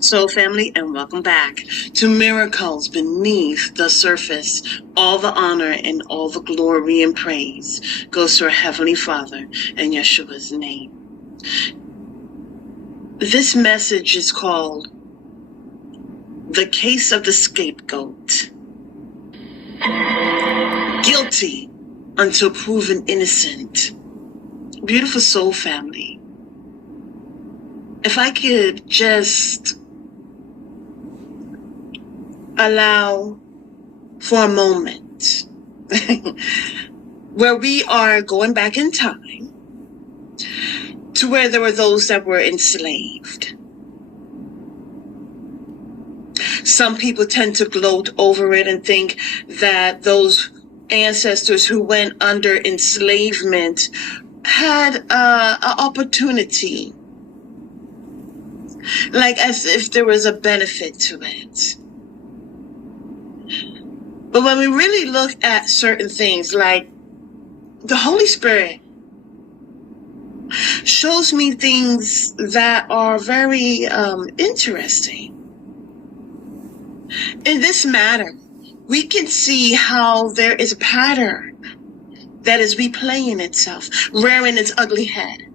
Soul family, and welcome back to Miracles Beneath the Surface. All the honor and all the glory and praise goes to our Heavenly Father in Yeshua's name. This message is called The Case of the Scapegoat. Guilty until proven innocent. Beautiful soul family. If I could just allow for a moment where we are going back in time to where there were those that were enslaved. Some people tend to gloat over it and think that those ancestors who went under enslavement had an opportunity, like as if there was a benefit to it. But when we really look at certain things, like the Holy Spirit shows me things that are very interesting. In this matter, we can see how there is a pattern that is replaying itself, rearing its ugly head.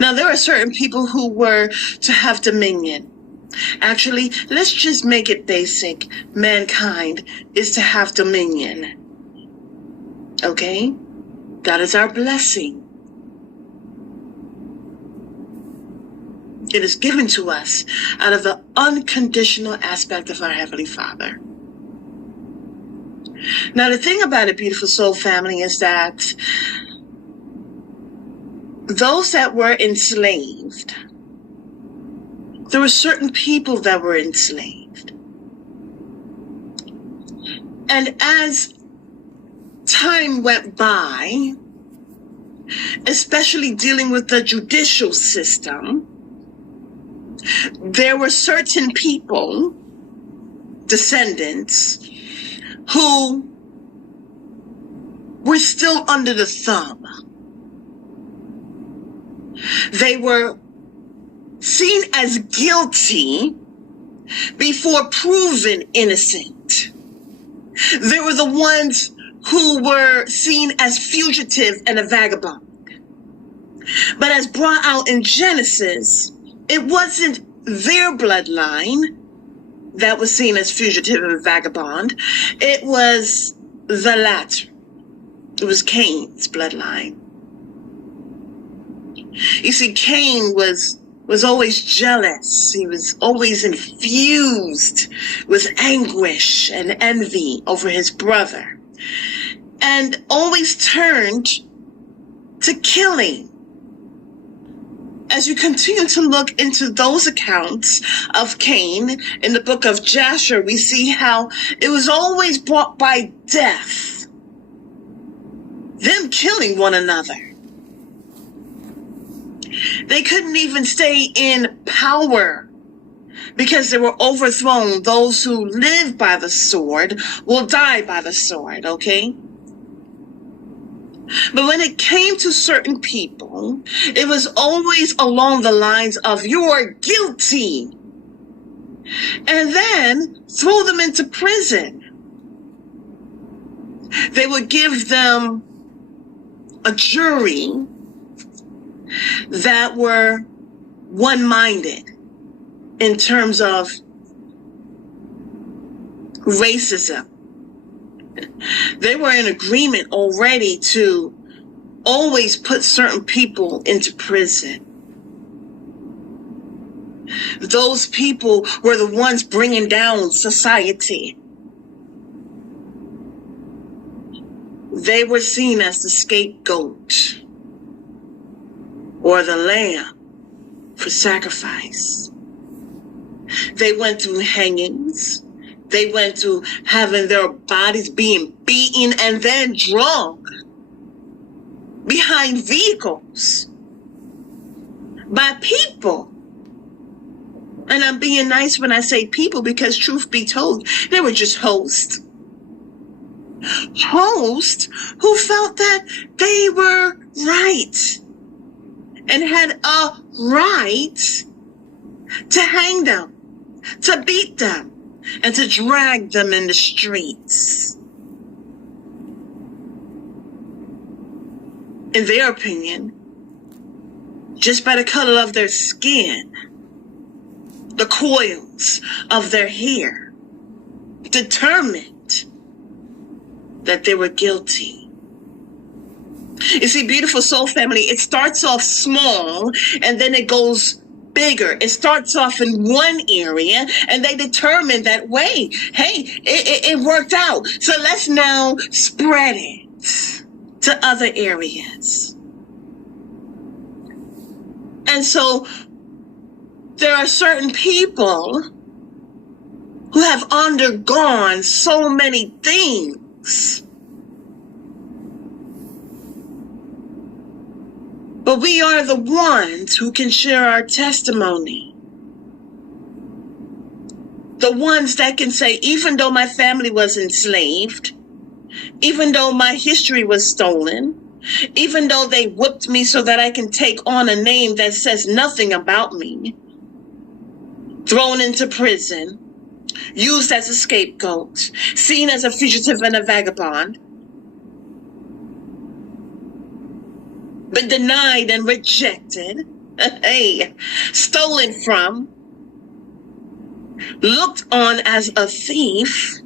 Now, there are certain people who were to have dominion. Actually, let's just make it basic. Mankind is to have dominion. Okay? That is our blessing. It is given to us out of the unconditional aspect of our Heavenly Father. Now, the thing about it, beautiful soul family, is that those that were enslaved, there were certain people that were enslaved. And as time went by, especially dealing with the judicial system, there were certain people, descendants, who were still under the thumb. They were seen as guilty before proven innocent. They were the ones who were seen as fugitive and a vagabond. But as brought out in Genesis, it wasn't their bloodline that was seen as fugitive and vagabond. It was the latter. It was Cain's bloodline. You see, Cain was always jealous. He was always infused with anguish and envy over his brother, and always turned to killing. As you continue to look into those accounts of Cain in the book of Jasher, we see how it was always brought by death, them killing one another. They couldn't even stay in power because they were overthrown. Those who live by the sword will die by the sword, okay? But when it came to certain people, it was always along the lines of, you're guilty. And then throw them into prison. They would give them a jury that were one-minded in terms of racism. They were in agreement already to always put certain people into prison. Those people were the ones bringing down society. They were seen as the scapegoat or the lamb for sacrifice. They went through hangings. They went through having their bodies being beaten and then drunk behind vehicles by people. And I'm being nice when I say people, because truth be told, they were just hosts. Hosts who felt that they were right and had a right to hang them, to beat them, and to drag them in the streets. In their opinion, just by the color of their skin, the coils of their hair, determined that they were guilty. You see, beautiful soul family, it starts off small and then it goes bigger. It starts off in one area and they determine that, hey, it worked out. So let's now spread it to other areas. And so there are certain people who have undergone so many things. But we are the ones who can share our testimony. The ones that can say, even though my family was enslaved, even though my history was stolen, even though they whipped me so that I can take on a name that says nothing about me, thrown into prison, used as a scapegoat, seen as a fugitive and a vagabond, been denied and rejected, stolen from, looked on as a thief,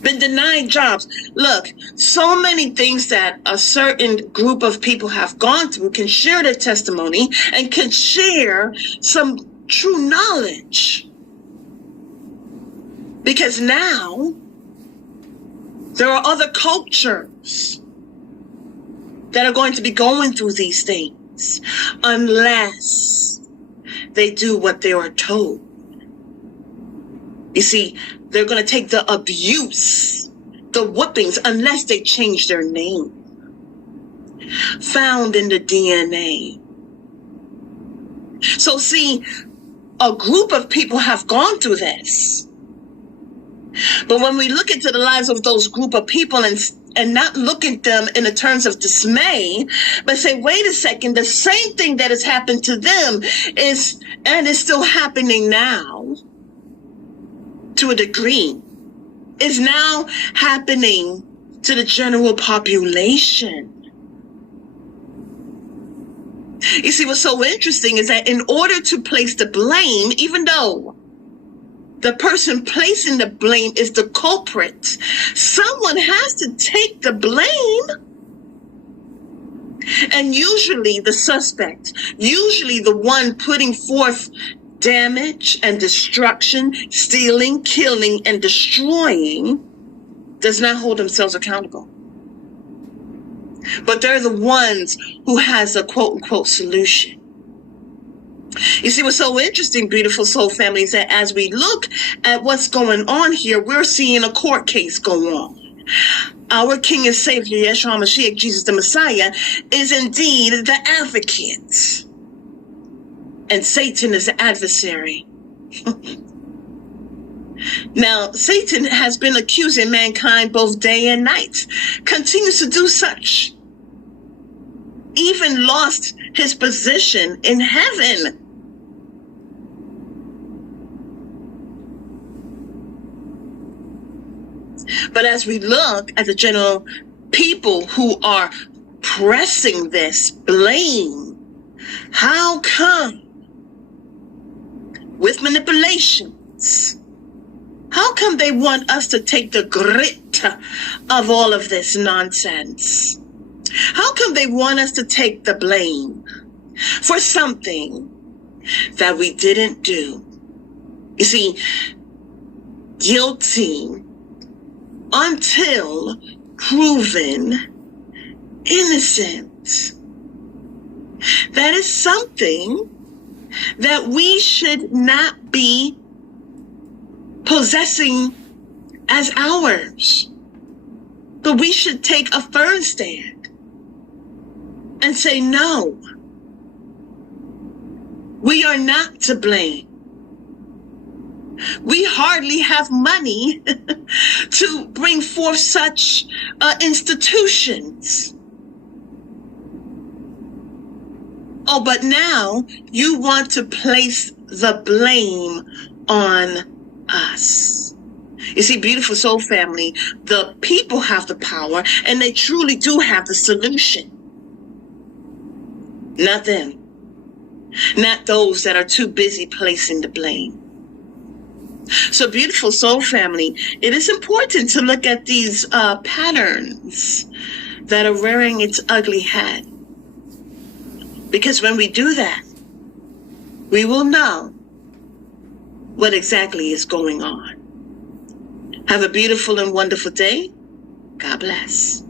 been denied jobs. Look, so many things that a certain group of people have gone through can share their testimony and can share some true knowledge. Because now there are other cultures that are going to be going through these things unless they do what they are told. You see, they're going to take the abuse, the whoopings, unless they change their name. Found in the DNA. So see, a group of people have gone through this. But when we look into the lives of those group of people and not look at them in the terms of dismay, but say, wait a second, the same thing that has happened to them is still happening now to a degree, is now happening to the general population. You see, what's so interesting is that in order to place the blame, even though the person placing the blame is the culprit, someone has to take the blame. And usually the suspect, usually the one putting forth damage and destruction, stealing, killing, and destroying, does not hold themselves accountable. But they're the ones who has a quote-unquote solution. You see, what's so interesting, beautiful soul family, is that as we look at what's going on here, we're seeing a court case go on. Our King and Savior, Yeshua Mashiach, Jesus the Messiah, is indeed the advocate. And Satan is the adversary. Now, Satan has been accusing mankind both day and night, continues to do such. Even lost his position in heaven. But as we look at the general people who are pressing this blame, how come with manipulations, how come they want us to take the grit of all of this nonsense? How come they want us to take the blame for something that we didn't do? You see, guilty until proven innocent. That is something that we should not be possessing as ours. But we should take a firm stand and say, no, we are not to blame. We hardly have money to bring forth such institutions. Oh, but now you want to place the blame on us. You see, beautiful soul family, the people have the power and they truly do have the solution. Not them. Not those that are too busy placing the blame. So beautiful soul family, it is important to look at these patterns that are rearing its ugly head. Because when we do that, we will know what exactly is going on. Have a beautiful and wonderful day. God bless.